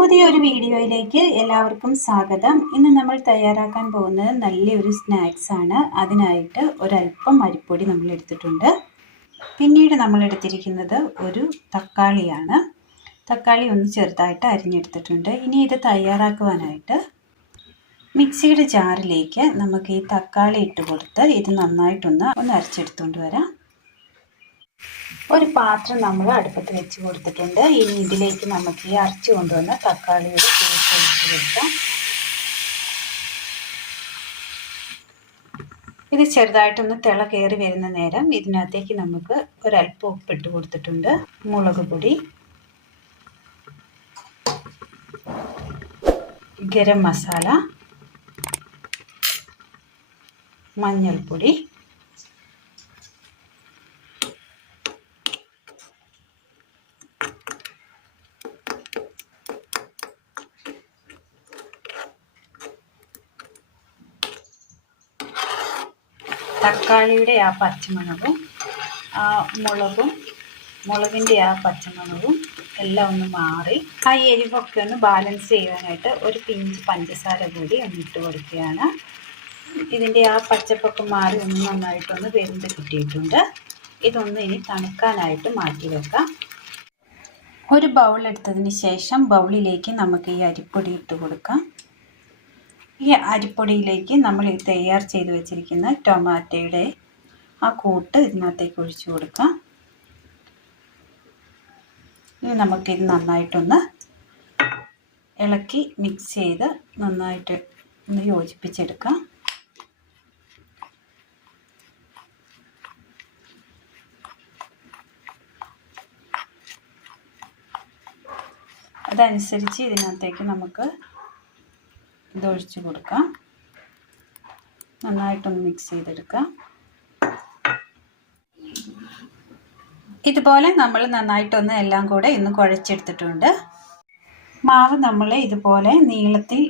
പുതിയൊരു വീഡിയോയിലേക്ക് എല്ലാവർക്കും സ്വാഗതം. ഇന്ന് നമ്മൾ തയ്യാറാക്കാൻ പോകുന്നത് നല്ലൊരു സ്നാക്സ് ആണ്. അതിനായിട്ട് ഒരല്പം അരിപ്പൊടി നമ്മൾ എടുത്തിട്ടുണ്ട്. പിന്നീട് നമ്മൾ എടുത്തിരിക്കുന്നത് ഒരു തക്കാളിയാണ്. തക്കാളി ഒന്ന് ചെറുതായിട്ട് അരിഞ്ഞെടുത്തിട്ടുണ്ട്. ഇനി ഇത് തയ്യാറാക്കുവാനായിട്ട് മിക്സിയുടെ ജാറിലേക്ക് നമുക്ക് ഈ തക്കാളി ഇട്ട് കൊടുത്ത് ഇത് നന്നായിട്ടൊന്ന് അരച്ചെടുത്തുകൊണ്ട് വരാം. ഒരു പാത്രം നമ്മൾ അടുപ്പത്ത് വെച്ച് കൊടുത്തിട്ടുണ്ട്. ഇനി ഇതിലേക്ക് നമുക്ക് ഈ അരച്ചു കൊണ്ടുവന്ന തക്കാളിയുടെ പേസ്റ്റ് ഒഴിച്ച് കൊടുക്കാം. ഇത് ചെറുതായിട്ടൊന്ന് തിള കയറി വരുന്ന നേരം ഇതിനകത്തേക്ക് നമുക്ക് ഒരല്പം ഉപ്പിട്ട് കൊടുത്തിട്ടുണ്ട്. മുളക് പൊടി, ഗരം മസാല, മഞ്ഞൾപ്പൊടി, തക്കാളിയുടെ ആ പച്ചമണവും മുളകിൻ്റെ ആ പച്ചമണവും എല്ലാം ഒന്ന് മാറി ആ എരിവൊക്കെ ഒന്ന് ബാലൻസ് ചെയ്യാനായിട്ട് ഒരു പിഞ്ച് പഞ്ചസാര കൂടി ഒന്ന് ഇട്ട് കൊടുക്കുകയാണ്. ഇതിൻ്റെ ആ പച്ചപ്പൊക്കെ മാറി ഒന്ന് നന്നായിട്ടൊന്ന് വെന്ത് കിട്ടിയിട്ടുണ്ട്. ഇതൊന്ന് ഇനി തണുക്കാനായിട്ട് മാറ്റി വെക്കാം. ഒരു ബൗൾ എടുത്തതിന് ശേഷം ബൗളിലേക്ക് നമുക്ക് ഈ അരിപ്പൊടി ഇട്ട് കൊടുക്കാം. ഈ അരിപ്പൊടിയിലേക്ക് നമ്മൾ തയ്യാർ ചെയ്ത് വെച്ചിരിക്കുന്ന ടൊമാറ്റോയുടെ ആ കൂട്ട് ഇതിനകത്തേക്ക് ഒഴിച്ചു കൊടുക്കാം. ഇനി നമുക്കിത് നന്നായിട്ടൊന്ന് ഇളക്കി മിക്സ് ചെയ്ത് നന്നായിട്ട് ഒന്ന് യോജിപ്പിച്ചെടുക്കാം. അതനുസരിച്ച് ഇതിനകത്തേക്ക് നമുക്ക് ഇതൊഴിച്ച് കൊടുക്കാം. നന്നായിട്ടൊന്ന് മിക്സ് ചെയ്തെടുക്കാം. ഇതുപോലെ നമ്മൾ നന്നായിട്ടൊന്ന് എല്ലാം കൂടെ ഇന്ന് കുഴച്ചെടുത്തിട്ടുണ്ട്. മാവ് നമ്മൾ ഇതുപോലെ നീളത്തിൽ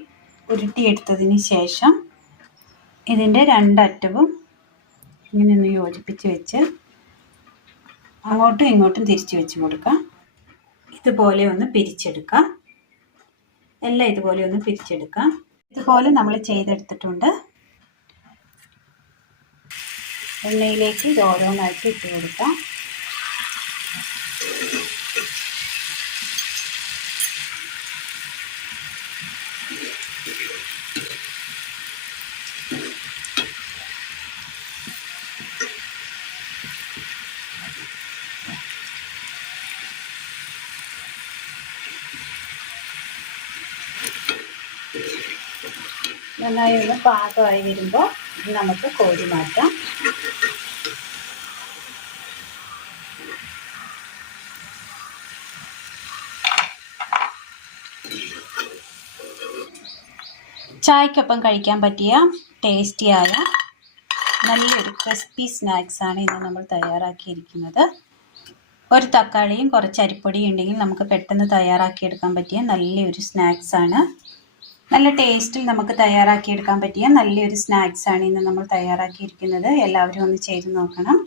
ഉരുട്ടിയെടുത്തതിന് ശേഷം ഇതിൻ്റെ രണ്ടറ്റവും ഇങ്ങനെ ഒന്ന് യോജിപ്പിച്ച് വെച്ച് അങ്ങോട്ടും ഇങ്ങോട്ടും തിരിച്ച് വെച്ച് കൊടുക്കാം. ഇതുപോലെ ഒന്ന് പിരിച്ചെടുക്കാം. എല്ലാം ഇതുപോലെ ഒന്ന് പിരിച്ചെടുക്കാം. ഇതുപോലെ നമ്മൾ ചെയ്തെടുത്തിട്ടുണ്ട്. എണ്ണയിലേക്ക് ഇത് ഓരോന്നായിട്ട് ഇട്ട് കൊടുക്കാം. നന്നായി ഒന്ന് പാകമായി വരുമ്പോൾ നമുക്ക് കോരി മാറ്റാം. ചായക്കൊപ്പം കഴിക്കാൻ പറ്റിയ ടേസ്റ്റിയായ നല്ലൊരു ക്രിസ്പി സ്നാക്സാണ് ഇന്ന് നമ്മൾ തയ്യാറാക്കിയിരിക്കുന്നത്. ഒരു തക്കാളിയും കുറച്ച് അരിപ്പൊടിയും ഉണ്ടെങ്കിൽ നമുക്ക് പെട്ടെന്ന് തയ്യാറാക്കിയെടുക്കാൻ പറ്റിയ നല്ലൊരു സ്നാക്സാണ്. നല്ല ടേസ്റ്റിൽ നമുക്ക് തയ്യാറാക്കിയെടുക്കാൻ പറ്റിയ നല്ലൊരു സ്നാക്സാണ് ഇന്ന് നമ്മൾ തയ്യാറാക്കിയിരിക്കുന്നത്. എല്ലാവരും ഒന്ന് ചെയ്ത് നോക്കണം.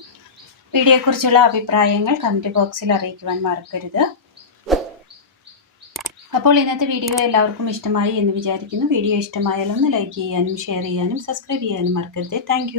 വീഡിയോയെക്കുറിച്ചുള്ള അഭിപ്രായങ്ങൾ കമൻറ്റ് ബോക്സിൽ അറിയിക്കുവാൻ മറക്കരുത്. അപ്പോൾ ഇന്നത്തെ വീഡിയോ എല്ലാവർക്കും ഇഷ്ടമായി എന്ന് വിചാരിക്കുന്നു. വീഡിയോ ഇഷ്ടമായാൽ ഒന്ന് ലൈക്ക് ചെയ്യാനും ഷെയർ ചെയ്യാനും സബ്സ്ക്രൈബ് ചെയ്യാനും മറക്കരുത്. താങ്ക്